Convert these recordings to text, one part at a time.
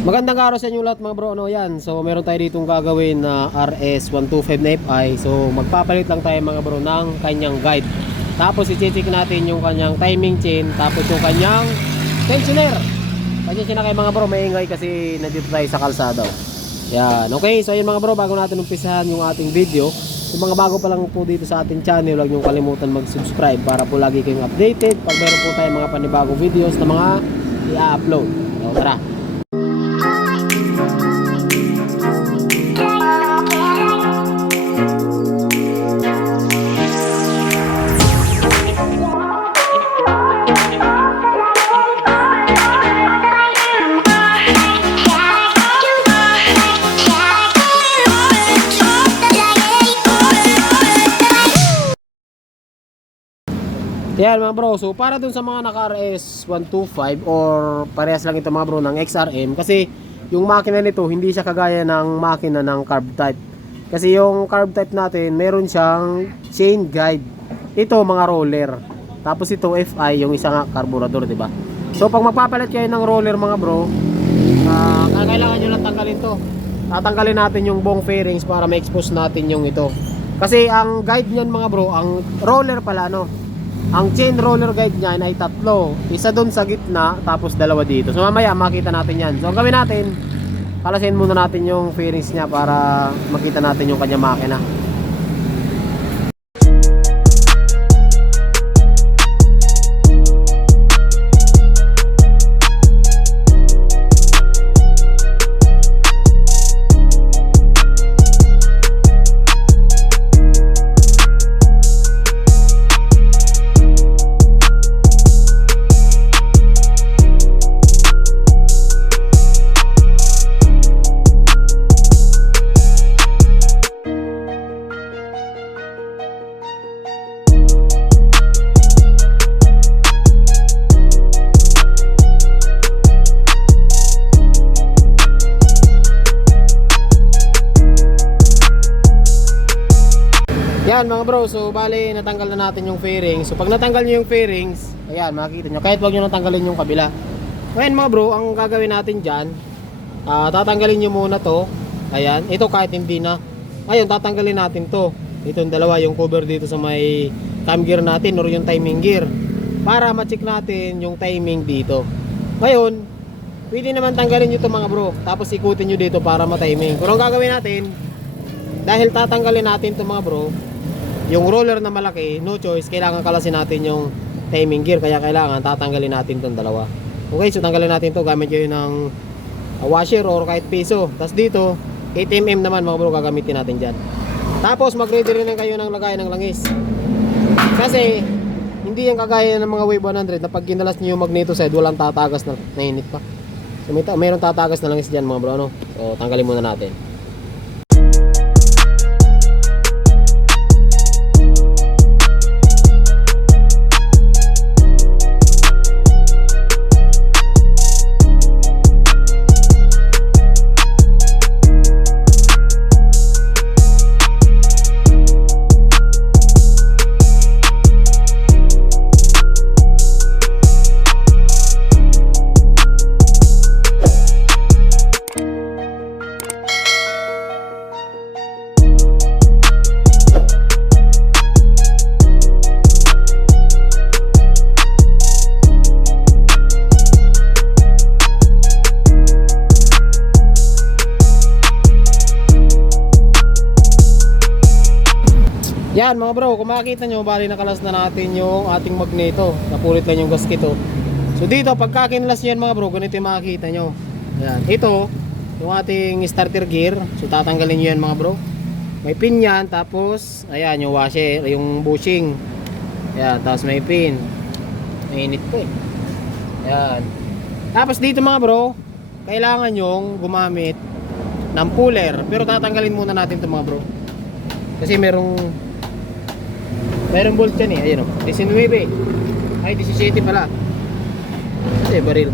Magandang araw sa inyo lahat mga bro, ano yan. So meron tayo ditong gagawin na RS125 na FI. So magpapalit lang tayo mga bro ng kanyang guide. Tapos i-check natin yung kanyang timing chain, tapos yung kanyang tensioner. Pasensya na kayo mga bro, maingay kasi nandito tayo sa kalsada. Yan, okay. So yun mga bro, bago natin umpisahan yung ating video, yung mga bago pa lang po dito sa ating channel, huwag niyong kalimutan mag-subscribe para po lagi kayong updated pag meron po tayong mga panibagong videos na mga i-upload. So tara. Yan mga bro, so para dun sa mga naka RS 125 or parehas lang ito mga bro ng XRM, kasi yung makina nito hindi siya kagaya ng makina ng carb type. Kasi yung carb type natin meron siyang chain guide, ito mga roller, tapos ito FI, yung isa nga carburetor, di ba? So pag magpapalit kayo ng roller mga bro, kailangan nyo lang tanggalin to. Tatanggalin natin yung buong fairings para ma-expose natin yung ito. Kasi ang guide niyan mga bro, ang roller pala no, ang chain roller guide niya ay tatlo. Isa doon sa gitna, tapos dalawa dito. So mamaya makita natin yan. So ang gawin natin, kalasin muna natin yung fairings niya para makita natin yung kanya makina. Yan mga bro, so bali natanggal na natin yung fairings. So pag natanggal nyo yung fairings, ayan makikita nyo, kahit wag nyo natanggalin yung kabila. Ngayon mga bro, ang gagawin natin dyan, tatanggalin nyo muna to. Ayan, ito kahit hindi na. Ngayon tatanggalin natin to. Itong dalawa, yung cover dito sa may cam gear natin or yung timing gear, para ma-check natin yung timing dito. Ngayon pwede naman tanggalin nyo to mga bro, tapos ikutin nyo dito para ma-timing. Pero ang gagawin natin, dahil tatanggalin natin to mga bro, yung roller na malaki, no choice, kailangan kalasin natin yung timing gear, kaya kailangan tatanggalin natin tong dalawa. Okay, so tanggalin natin to gamit kayo ng washer or kahit piso. Tapos dito 8mm naman mga bro gagamitin natin dyan. Tapos mag-ready rin kayo ng lagay ng langis, kasi hindi yan kagaya ng mga Wave 100 na pag ginalas nyo yung magneto side, walang tatagas na nainit pa. So mayroon tatagas na langis dyan mga bro, no? So tanggalin muna natin. Yan mga bro, kung makikita nyo, bali nakalas na natin yung ating magneto. Napulit lang yung gasket oh. So dito, pagka kinalas nyo yan mga bro, ganito yung makikita nyo. Yan, ito yung ating starter gear. So tatanggalin nyo yan mga bro. May pin yan, tapos ayan yung washer, yung bushing. Yan, tapos may pin. Mainit po eh. Yan. Tapos dito mga bro, kailangan nyong gumamit ng puller. Pero tatanggalin muna natin ito mga bro, kasi merong bolt yan eh. Ayun o, 19. Ay 17 pala. Kasi baril.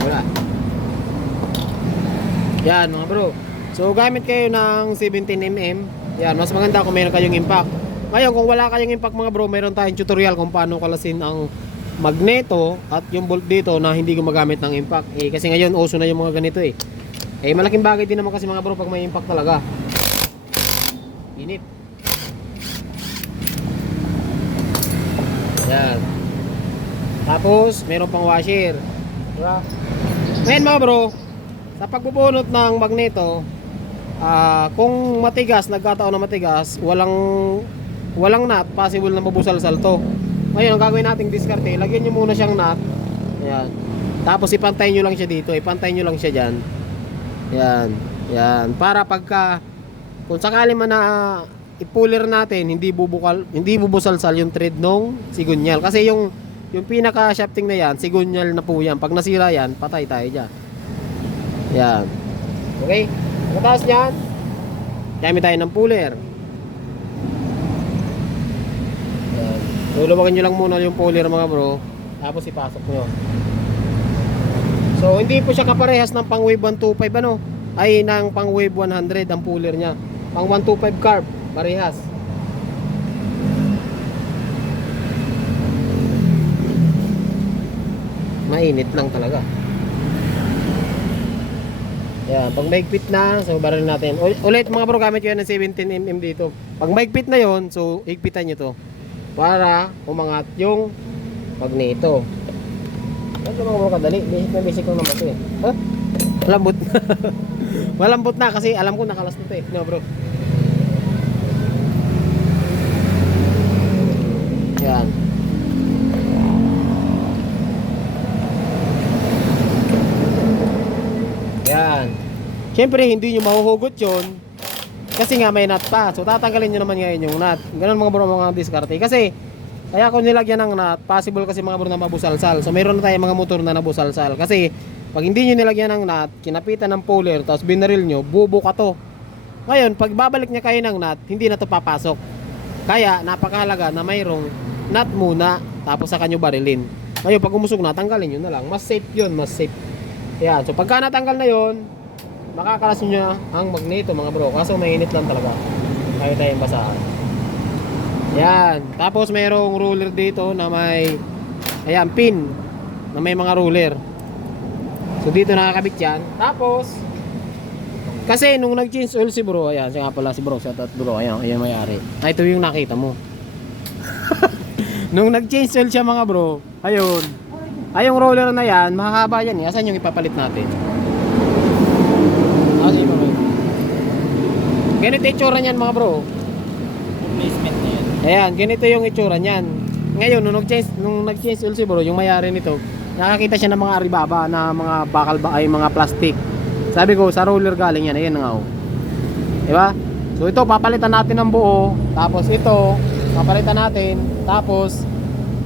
Wala. Yan mga bro. So gamit kayo ng 17mm. Yan, mas maganda kung meron kayong impact. Ngayon kung wala kayong impact mga bro, meron tayong tutorial kung paano kalasin ang magneto at yung bolt dito na hindi gumagamit ng impact. Kasi ngayon uso na yung mga ganito eh. Malaking bagay din naman kasi mga bro pag may impact talaga. Init. Yan. Tapos meron pang washer. Diba? Ngayon mga bro, sa pagbubunot ng magneto, kung matigas, nagkataon na matigas, walang nut, possible na mabusalsal to. Ngayon, ang gagawin nating diskarte, lagyan nyo muna siyang nut. Ayan. Tapos ipantay nyo lang siya dito, ipantay nyo lang siya dyan. Ayan. Ayan. Para pagka, kung sakali man na ipuller natin, hindi bubusalsal yung thread nung sigunyal. Kasi yung pinaka shafting na yan, sigunyal na po yan. Pag nasira yan, patay tayo dyan. Ayan. Okay? Mataas niyan, gamit tayo ng puller. Ayan. Luluwagan nyo lang muna yung puller mga bro. Tapos ipasok nyo. So hindi po siya kaparehas ng pang wave 125 ano. Ay ng pang wave 100 ang puller nya. Pang 125 carb, parehas. Mainit lang talaga. Yan, pag mahigpit na, so baril natin. Ulit mga bro, gamit ko yan ng 17mm dito. Pag mahigpit na yon, so higpitan nyo to. Para umangat yung magneto. Ano mga bro kadali? Basic lang naman ito eh. Huh? Malambot na. Malambot na kasi alam ko nakalas na ito eh. No bro. Yan. Yan. Siyempre, hindi nyo mahuhugot yun. Kasi nga may nut pa. So, tatanggalin nyo naman ngayon yung nut. Ganun mga bro, mga diskarte. Kasi, kaya kung nilagyan ng nut, possible kasi mga bro na mabusalsal. So, mayroon na tayong mga motor na nabusalsal. Kasi, pag hindi nyo nilagyan ng nut, kinapitan ng puller, tapos binaril nyo, bubuka to. Ngayon, pag babalik niya kayo ng nut, hindi na to papasok. Kaya, napakahalaga na mayroong nut muna, tapos saka nyo barilin. Ngayon, pag umusog na, tanggalin nyo na lang. Mas safe yun, mas safe. Yan, so pagka natanggal na yon, makakalas nyo ang magneto mga bro. Kaso mainit lang talaga. Kaya tayong basahan. Yan, tapos mayroong ruler dito na may, ayan, pin na may mga ruler. So dito nakakabit yan. Tapos kasi nung nag-change oil si bro, ayan, siya nga pala si bro, shout out bro, ayan, ayan may-ari. Ito yung nakita mo. Nung nag-change oil siya mga bro, ayun, ay yung roller na yan, mahaba yan eh. Asan yung ipapalit natin? Sige pa kayo. Ganito yung itsura niyan mga bro. Placement na yan. Ayan, ganito yung itsura niyan. Ngayon, nung nag-change oil si bro, yung may-ari nito, nakakita siya ng mga aribaba na mga bakal ay mga plastic. Sabi ko, sa roller galing yan. Ayan nga oh. Diba? So ito, papalitan natin ng buo. Tapos ito, papalitan natin. Tapos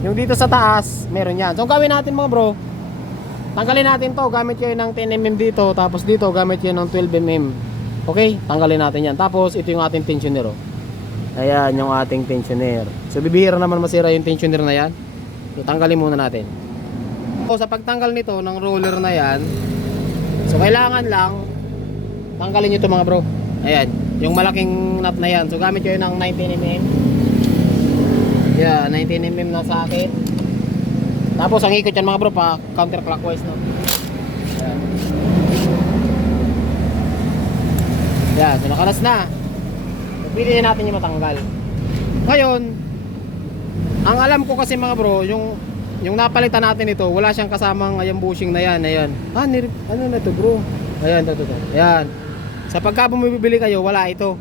yung dito sa taas, meron yan. So gawin natin mga bro, tanggalin natin to. Gamit kayo ng 10mm dito. Tapos dito, gamit kayo ng 12mm. Okay? Tanggalin natin yan. Tapos ito yung ating tensioner oh. Ayan yung ating tensioner. So bibihira naman masira yung tensioner na yan. So tanggalin muna natin. So sa pagtanggal nito ng roller na yan, so kailangan lang tanggalin nyo ito mga bro. Ayan, yung malaking nut na yan. So gamit kayo ng 19mm. Yeah, 19mm na socket. Tapos ang ikot yan mga bro pa counterclockwise no. Yeah, so nakalas na. Pili natin yung matanggal. Ngayon, ang alam ko kasi mga bro, yung napalitan natin ito, wala siyang kasamang ayang bushing na yan, ayan. Ano na to bro? Ayan, to. Ayan. Sa pagka bumibili kayo, wala ito.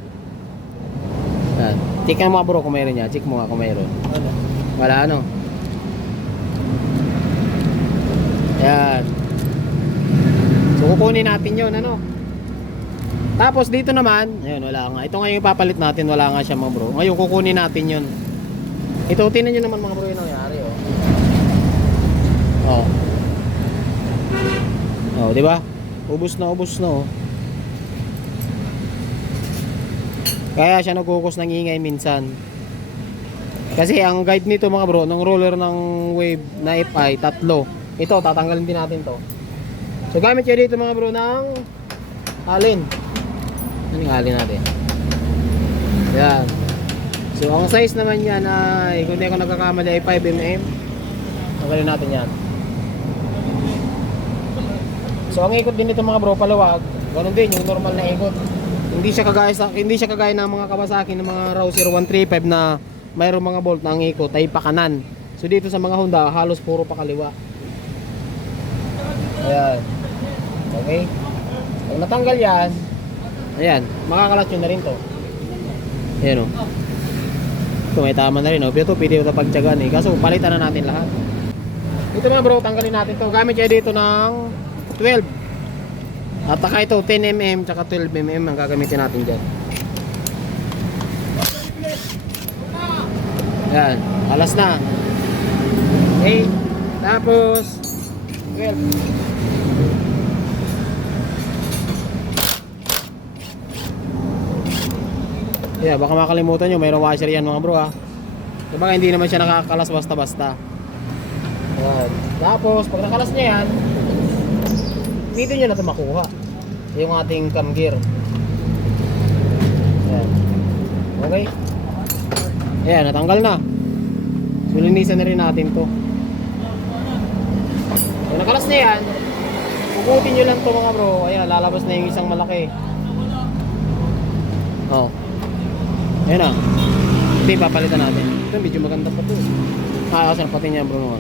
Ayan. Check mo mga bro kung mayroon niya. Check mo nga kung mayroon. Wala ano. Ayan. So kukunin natin yun ano. Tapos dito naman, ayun wala nga. Ito nga yung ipapalit natin, wala nga siya mga bro. Ngayon kukunin natin yun. Ito, tingnan nyo naman mga bro yung nangyari oh. Oh, di ba? Ubos na oh. Kaya siya nagkukos ng ingay minsan. Kasi ang guide nito mga bro, ng roller ng wave na FI, tatlo. Ito, tatanggalin din natin to. So gamit kayo dito mga bro ng alin. Ano yung alin natin? Yan. So ang size naman yan ay, kung hindi ako nagkakamali ay 5mm. Tanggalin natin yan. So ang ikot din nito mga bro, paluwag. Ganun din yung normal na ikot. Hindi siya kagaya ng mga Kawasaki ng mga RAW 0135 na mayroong mga bolt na ang ikot ay pakanan. So dito sa mga Honda halos puro pakaliwa. Ayan. Okay. Pag natanggal yan, ayan, makakalat nyo na rin to. Ayan o. Ito may tama na rin o. Ito pwede ito pagtyagan eh. Kaso palitan na natin lahat. Ito mga bro, tanggalin natin to. Gamit kayo dito ng 12. At saka ito 10mm tsaka 12mm ang gagamitin natin dyan. Ayan, alas na. Okay. Tapos 12. Yeah, baka makalimutan nyo, mayroong washer yan mga bro ha. Diba hindi naman siya nakakalas basta-basta. Ayan. Tapos pag nakalas niya yan, dito nyo na ito makuha yung ating cam gear. Ayan. Okay. Ayan, natanggal na. So linisan na rin natin to. Pag nakalas na yan, pugutin nyo lang to mga bro. Ayan, lalabas na yung isang malaki. Oh. Ayan na. Ito yung papalitan natin. Ito medyo maganda pa ito. Kasi pati niya bro.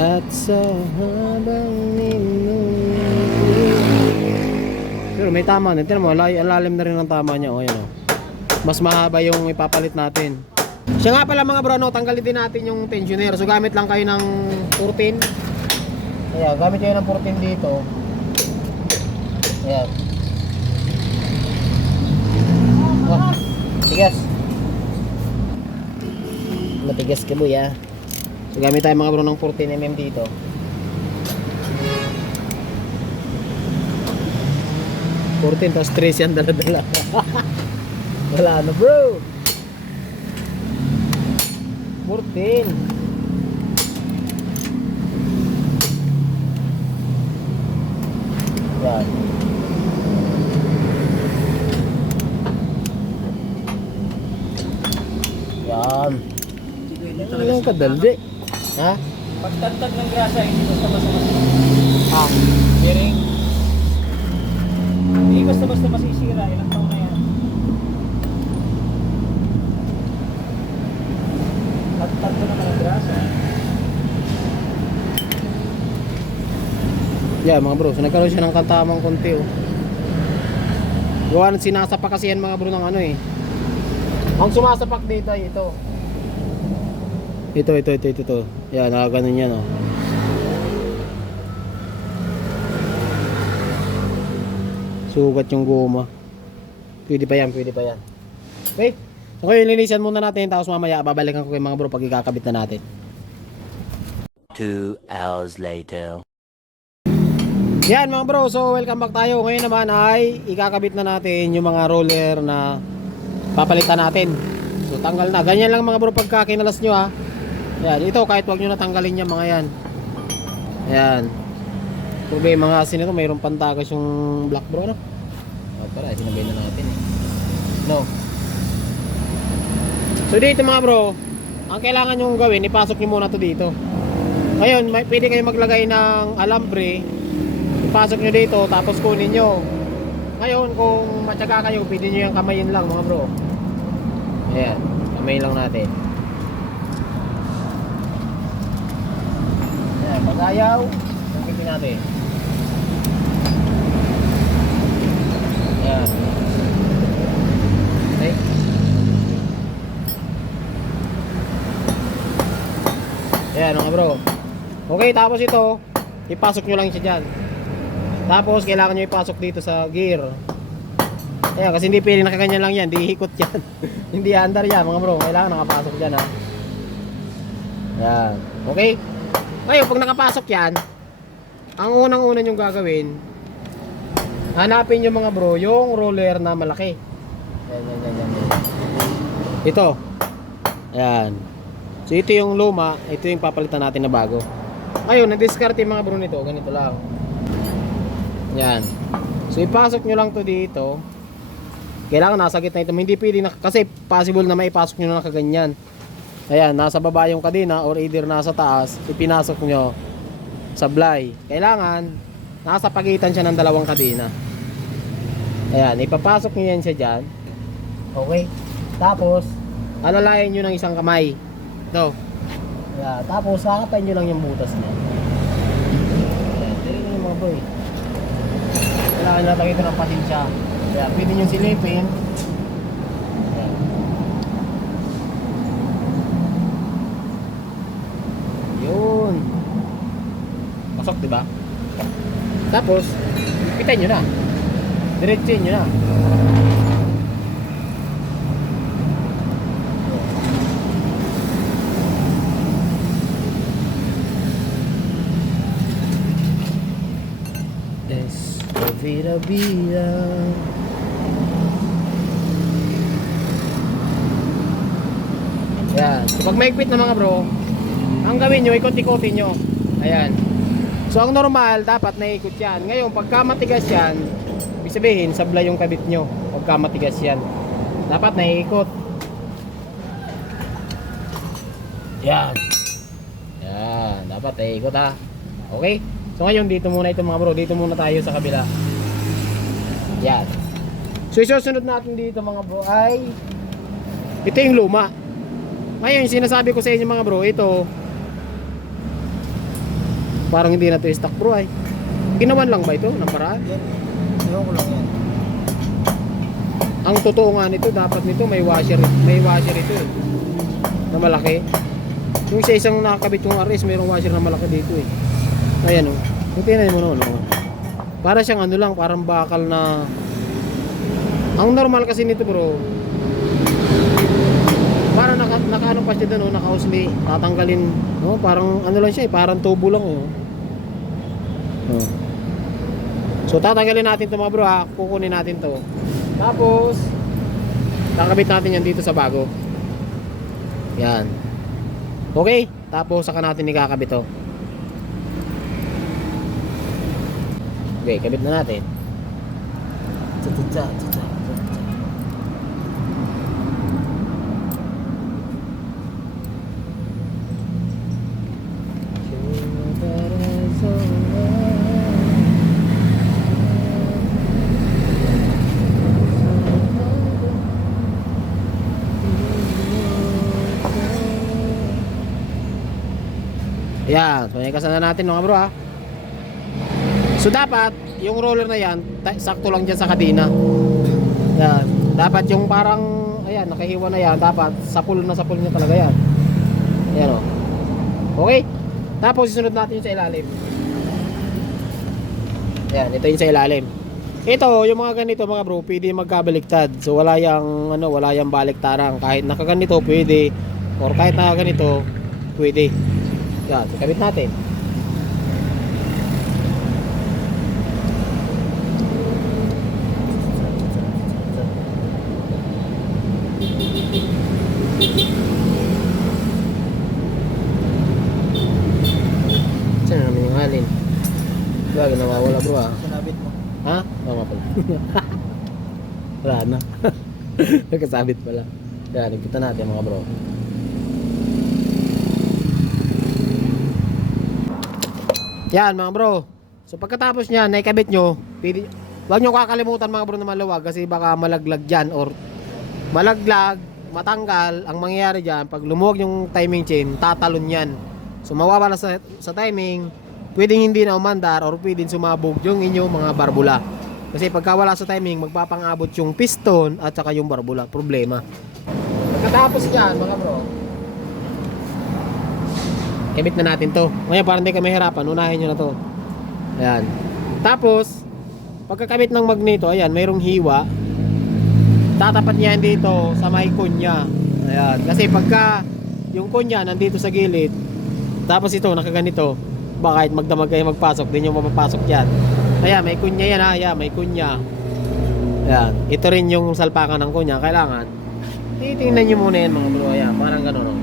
At sa habang pero may tama na. Tignan mo, alalim na rin ang tama niya. O, ayan o. Mas mahaba yung ipapalit natin. Siya nga pala mga bro, no, tanggalin din natin yung tensioner. So gamit lang kayo ng 14. Ayan, gamit kayo ng 14 dito. Ayan. Oh, tigas. Matigas ka boy ah. So gamit tayo mga bro ng 14mm dito. Tapos 3 yan dala-dala. Wala na bro. 14. Yan. Yan. Ano yung kadaldi? Ha? Pagtagtag ng grasa, hindi basta-basta Ah. bearing. Hindi basta-basta masisira. Ilang taon na yan. Pagtag ko naman ang grasa. Yeah, mga bro. So nagkaroon siya ng kantamang konti oh. Gawa ng sinasapak kasi yan mga bro ng ano eh. Ang sumasapak dito ay ito. Ito. Yan, nakaganon yan oh. Sugat yung goma. Pwede pa yan. Okay? So ngayon linisan muna natin. Tapos mamaya babalikan ko kay mga bro pag ikakabit na natin. 2 hours later. Yan mga bro, so welcome back tayo. Ngayon naman ay ikakabit na natin yung mga roller na papalitan natin. So tanggal na. Ganyan lang mga bro pagka kinalas nyo ha. Yan, ito kahit wag nyo natanggalin yung mga yan. Yan. Problema nga kasi nito, mayroong pantagas yung black bro no? Pala, sinabay na natin eh. No. So dito mga bro, ang kailangan nyo gawin, ipasok nyo muna to dito. Ngayon, pwede kayo maglagay ng alambre. Ipasok nyo dito, tapos kunin nyo. Ngayon, kung matyaga kayo, pwede nyo yung kamayin lang mga bro. Ayan, kamayin lang natin. Ayan, pag ayaw, tangkipin natin. Ayan. Okay. Ayan mga bro. Okay, tapos ito, ipasok nyo lang siya dyan. Tapos kailangan nyo ipasok dito sa gear. Ayan, kasi hindi pwede nakaganyan lang yan, hindi hikot yan. Hindi andar yan mga bro, kailangan nakapasok dyan ha. Ayan, okay. Ngayon pag nakapasok yan, ang unang-una nyong gagawin, hanapin nyo mga bro yung roller na malaki. Yan. Ito. Ayan. So ito yung luma, ito yung papalitan natin na bago. Ngayon, na-discard yung mga bro nito, ganito lang. Yan. So ipasok nyo lang to dito. Kailangan nasa gitna ito. Hindi pwede na, kasi possible na maipasok nyo na nakaganyan. Ayan, nasa baba yung kadena or either nasa taas, ipinasok nyo sa blay. Kailangan, nasa pagitan siya ng dalawang kadena. Ayan, ipapasok nyo yan siya dyan. Okay. Tapos, alalayan nyo ng isang kamay. Ito. Ayan, tapos, kakapay nyo lang yung butas niya. Ayan, tignan nyo mga boy. Kailangan nyo natin ito ng pasensya. Ayan, pwede nyo silipin. Ayan. Yun. Pasok, diba? Tapos, ipitan nyo na. Diretsin nyo na. Vida. Ayan. So pag maigpit na mga bro, ang gawin nyo, ikot-ikotin nyo. Ayan. So ang normal, dapat naikot yan. Ngayon, pagka matigas yan, ibig sabihin, sablay yung kabit nyo. Pagka matigas yan, dapat naiikot. Yan. Yan. Dapat naiikot ha. Okay? So ngayon, dito muna ito mga bro. Dito muna tayo sa kabila. Yan. So isusunod natin dito mga bro ay ito yung luma. Ngayon, sinasabi ko sa inyo mga bro, ito parang hindi na ito stock bro ay. Ginawan lang ba ito ng paraan? Yan. Ewan ko lang yan. Ang totoo nga nito, dapat nito may washer ito eh, na malaki. Yung sa isang nakakabit yung RS, mayroong washer na malaki dito eh. Ayan o. Kung tingnan mo noon. Para siyang ano lang, parang bakal na. Ang normal kasi nito bro, parang nakaano pa siya doon, naka-usli, tatanggalin, no? Parang ano lang siya eh, parang tubo lang eh. Oh. So tatanggalin natin to mga bro ha, kukunin natin to. Tapos kakabit natin yan dito sa bago. Yan. Okay, tapos saka natin ikakabit to. Okay, kabit na natin. Ayan, so nakasan na natin mga bro ha. So dapat yung roller na yan sakto lang dyan sa kadena. Yan. Dapat yung parang ayan, nakahiwa na yan, dapat sapul niya talaga yan. Ayan o. Okay. Tapos isunod natin yung sa ilalim. Ayan, ito yung sa ilalim. Ito, yung mga ganito mga bro, pwede magkabaliktad. So wala yang ano, wala yang baliktarang. Kahit nakaganito pwede, or kahit nakaganito pwede. Yan, so kabit natin. Saan naman yung halin? Bagay nawawala bro ha. Sinabit mo. Ha? Tama pala. Wala na. Nagkasabit pala. Yan, nagkita natin mga bro. Yan mga bro. So pagkatapos niyan, naikabit nyo, huwag nyo kakalimutan mga bro na maluwag kasi baka malaglag dyan or malaglag, matanggal. Ang mangyayari dyan, pag lumuwag yung timing chain, tatalon yan. So mawawala sa timing, pwedeng hindi na umandar or pwedeng sumabog yung inyong mga barbula. Kasi pagka wala sa timing, magpapangabot yung piston at saka yung barbula. Problema. Pagkatapos yan mga bro, kabit na natin to. Ngayon para hindi ka mahirapan, unahin nyo na to. Ayan. Tapos pagkakabit ng magneto, ayan, mayroong hiwa. Tatapat niya dito sa may kunya. Ayan. Kasi pagka yung kunya nandito sa gilid, tapos ito nakaganito, baka kahit magdamag kayo magpasok, din yung mapapasok yan. Ayan, may kunya yan ha. Ayan, may kunya. Ayan. Ito rin yung salpakan ng kunya. Kailangan titingnan nyo muna yan mga bro. Ayan, parang gano'n. No?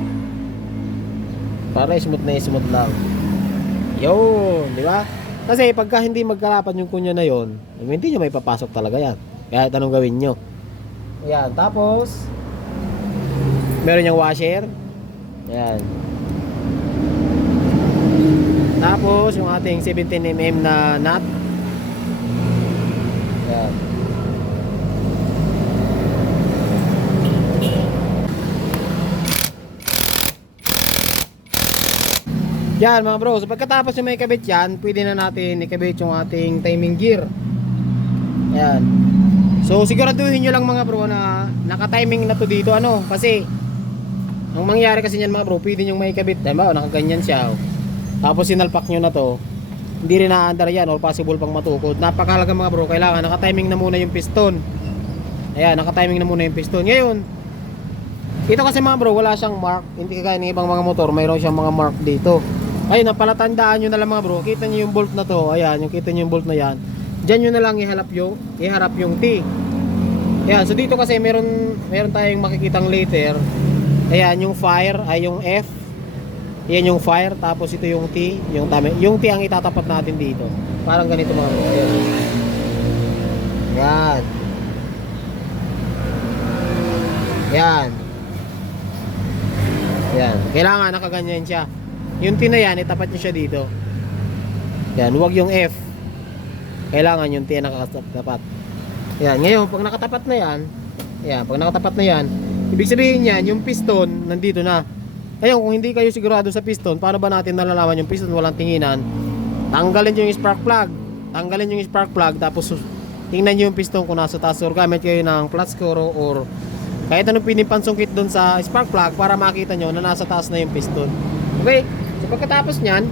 Para smooth na smooth lang. Yun, di ba? Kasi pagka hindi magkalapan yung kunya na yon, hindi nyo may papasok talaga yan. Kahit anong gawin nyo. Ayan, tapos meron yung washer. Ayan. Tapos yung ating 17mm na nut. Ayan. Yan mga bro, so pagkatapos yung may kabit yan, pwede na natin ikabit yung ating timing gear. Ayan. So siguraduhin nyo lang mga bro na naka-timing na to dito ano, kasi ang mangyari kasi niyan mga bro, pwede nyo may kabit, diba, nakaganyan siya. Oh. Tapos sinalpak nyo na to, hindi rin na-under yan or possible pang matukod. Napakahalaga mga bro, kailangan naka-timing na muna yung piston. Ayan, naka-timing na muna yung piston. Ngayon, ito kasi mga bro, wala siyang mark, hindi kagaya ng ibang mga motor, mayroon siyang mga mark dito. Ayun, palatandaan nyo na lang mga bro. Kita nyo yung bolt na to. Ayan, yung kita nyo yung bolt na yan. Diyan nyo na lang iharap yung T. Ayan, so dito kasi meron tayong makikitang letter. Ayan, yung fire ay yung F. Ayan yung fire, tapos ito yung T, yung tama. Yung T ang itatapat natin dito. Parang ganito mga bro. Ayan. Ayan. Ayan. Ayan. Kailangan nakaganyan siya. Yung T na yan, itapat nyo siya dito. Yan, huwag yung F. Kailangan yung T na nakatapat. Yan, ngayon, pag nakatapat na yan, yan, pag nakatapat na yan, ibig sabihin yan, yung piston, nandito na. Ngayon, kung hindi kayo sigurado sa piston, paano ba natin nalalaman yung piston, walang tinginan? Tanggalin nyo yung spark plug. Tanggalin nyo yung spark plug, tapos tingnan nyo yung piston kung nasa taas, or gamit kayo ng flat screw, or kahit anong pinipansungkit doon sa spark plug para makita nyo na nasa taas na yung piston. Okay? So pagkatapos nyan,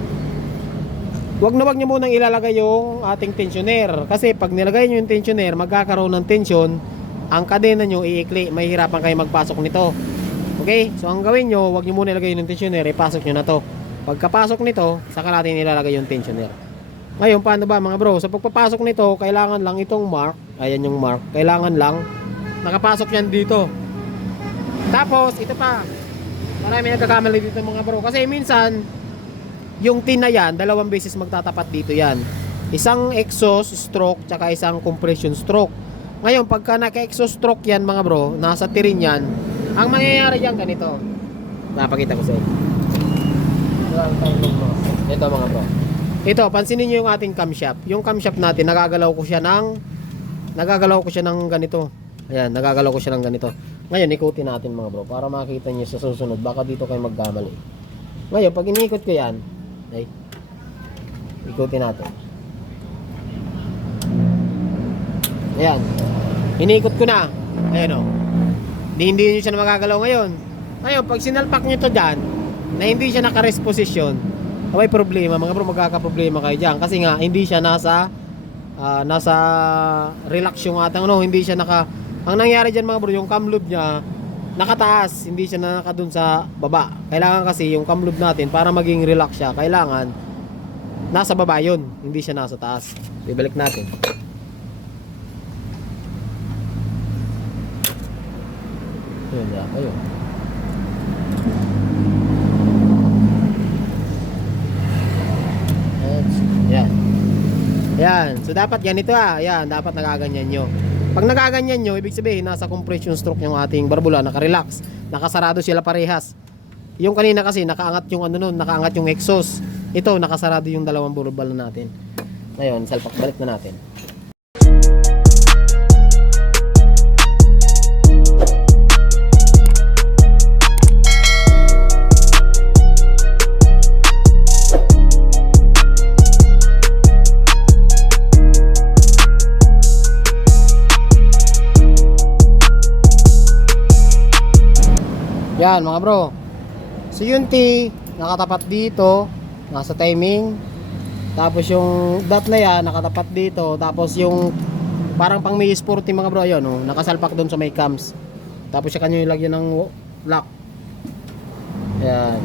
wag nyo munang ilalagay yung ating tensioner. Kasi pag nilagay nyo yung tensioner, magkakaroon ng tension, ang kadena nyo iikli, mahihirapan kayo magpasok nito. Okay? So ang gawin nyo, wag nyo muna ilagay yung tensioner, ipasok nyo na to. Pagkapasok nito, saka natin ilalagay yung tensioner. Ngayon, paano ba mga bro? Sa pagpapasok nito, kailangan lang itong mark. Ayan yung mark. Kailangan lang nakapasok yan dito. Tapos, ito pa, marami nagkakamali dito mga bro. Kasi minsan, yung tin na yan, dalawang beses magtatapat dito yan. Isang exhaust stroke, tsaka isang compression stroke. Ngayon, pagka naka-exhaust stroke yan mga bro, nasa tirin yan, ang mangyayari yan ganito. Napakita ko sa inyo. Ito mga bro. Ito, pansinin nyo yung ating camshaft. Yung camshaft natin, nagagalaw ko siya ng ganito. Ayan, nagagalaw ko siya ng ganito. Ngayon, ikutin natin mga bro para makita nyo sa susunod. Baka dito kayo magkamali. Ngayon, pag inikot ko yan, ay, ikutin natin. Ayan. Inikot ko na. Ayan o. Hindi nyo siya na magagalaw ngayon. Ngayon, pag sinalpak nyo to dyan, na hindi siya naka-rest position, may problema. Mga bro, magkakaproblema kayo dyan. Kasi nga, hindi siya nasa relax yung atang hindi siya ang nangyari dyan mga bro, yung cam loop niya nakataas, hindi siya naka dun sa baba. Kailangan kasi yung cam loop natin para maging relax siya, kailangan nasa baba yun, hindi siya nasa taas. Ibalik natin. Yun, ayun. Yan. Yan. So dapat ganito Yan, dapat nagaganyan nyo. Pag nagaganyan nyo, ibig sabihin nasa compression stroke yung ating barbula, naka-relax. Nakasarado sila parehas. Yung kanina kasi nakaangat yung nakaangat yung exhaust. Ito nakasarado yung dalawang barbula natin. Ngayon, salpak balik na natin. Yan mga bro. So yung T nakatapat dito, nasa timing. Tapos yung dot na yan nakatapat dito. Tapos yung parang pang may sporty mga bro, ayun nakasalpak doon sa may cams. Tapos siya kanyo ilagyan ng lock. Yan.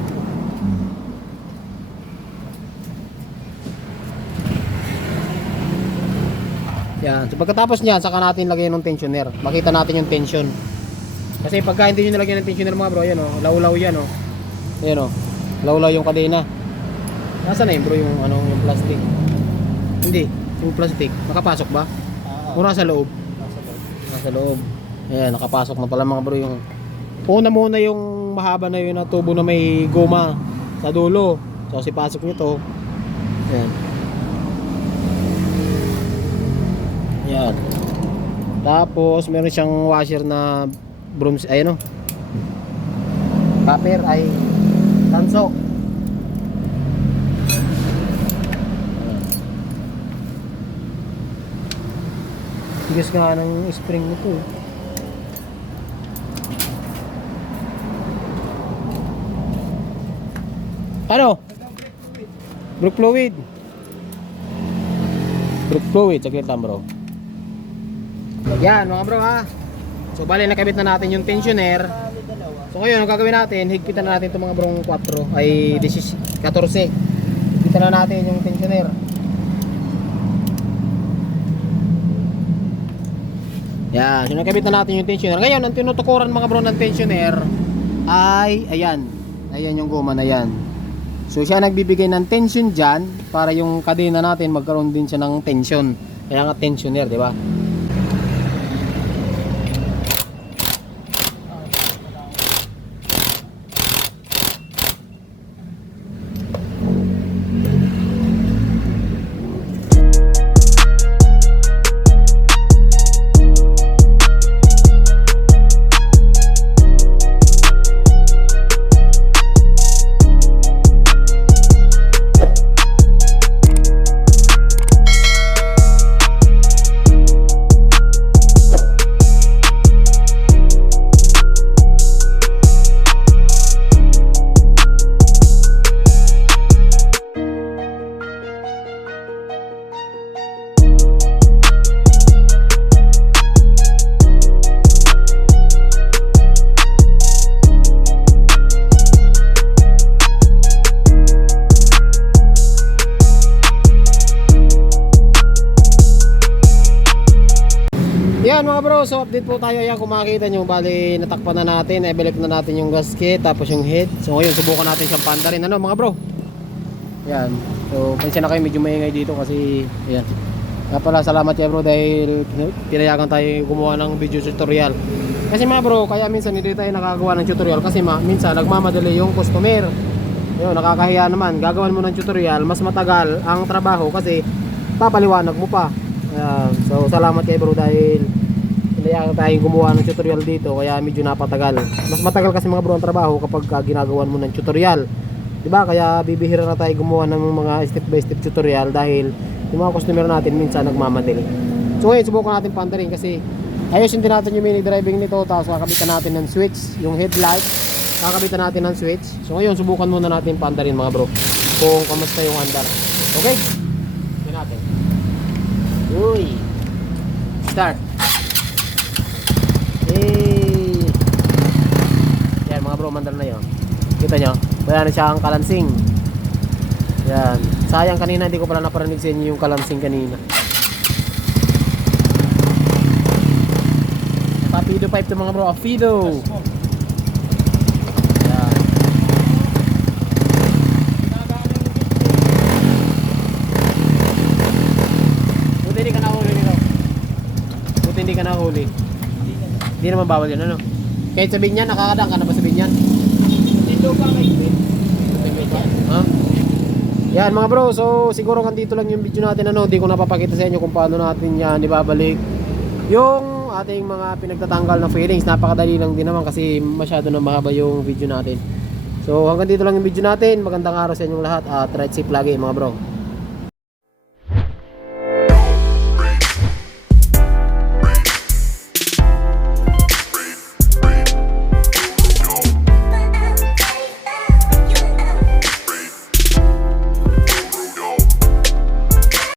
Yan. So pagkatapos niyan, saka natin lagyan ng tensioner. Makita natin yung tension. Kasi pagka hindi nyo nilagyan ng tensioner mga bro, yan lawlaw yan Ayan lawlaw yung kadena. Nasaan na yun bro yung yung plastic? Hindi, yung plastic nakapasok ba? O nasa loob? Nasa loob. Ayan, nakapasok na pala mga bro yung una muna yung mahaba na yun na tubo na may goma sa dulo. So sipasok nyo to. Ayan. Ayan. Tapos meron siyang washer na brooms, ayun o. Copper ay tanso. Tigas nga ng spring nito eh. Ano? Brake fluid. Brake fluid, saglit lang bro. Yan mga bro ha. So bali nakabit na natin yung tensioner. So ngayon ang gagawin natin, higpitan na natin itong mga brong 4 ay 14. Higpitan na natin yung tensioner. Yan, so nakabit na natin yung tensioner. Ngayon ang tinutukuran mga bro ng tensioner ay ayan. Ayan yung goma na yan. So siya nagbibigay ng tension dyan para yung kadena natin magkaroon din siya ng tension. Kaya nga tensioner, di ba? Yan mga bro, so update po tayo. Ayan, kung makikita nyo, bali natakpan na natin, i-balik na natin yung gasket, tapos yung head. So ngayon, subukan natin siyang pandarin. Ano mga bro? Yan, so pansya na kayo, medyo maingay dito kasi ayan. Nga pala, salamat kayo bro dahil pinayagan tayo gumawa ng video tutorial. Kasi mga bro, kaya minsan hindi tayo nakagawa ng tutorial kasi minsan nagmamadali yung customer. Yun, nakakahiya naman, gagawan mo ng tutorial, mas matagal ang trabaho kasi papaliwanag mo pa. Ayan, so salamat kayo bro dahil pinayagan tayo gumawa ng tutorial dito kaya medyo napatagal. Mas matagal kasi mga bro ang trabaho kapag ginagawan mo ng tutorial, diba? Kaya bibihira na tayo gumawa ng mga step by step tutorial dahil yung mga customer natin minsan nagmamadali. So ngayon subukan natin pandarin kasi ayusin din natin yung mini driving nito, tapos kakabitan natin ng switch, yung headlight kakabitan natin ng switch. So ngayon subukan muna natin pandarin mga bro kung kamusta yung andar. Okay, tignan natin. Uy, start. Yan mga bro, mandal na yun. Kita nyo, wala na siya ang kalansing. Yan, sayang kanina hindi ko pala naparinig sa inyo yung kalansing kanina. Papido pipe to mga bro, Afido. Yan. Buti hindi ka nahuli nito. Buti hindi ka nahuli. Hindi naman bawal yun, ano? Kahit sa Binyan, nakakadaan ka na ba sa Binyan? Dito pa may quit. Ha? Yan mga bro, so siguro dito lang yung video natin, ano? Hindi ko napapakita sa inyo kung paano natin yan ibabalik yung ating mga pinagtatanggal na fairings. Napakadali lang din naman kasi masyado na mahaba yung video natin. So hanggang dito lang yung video natin. Magandang araw sa inyong lahat at ride safe lagi mga bro.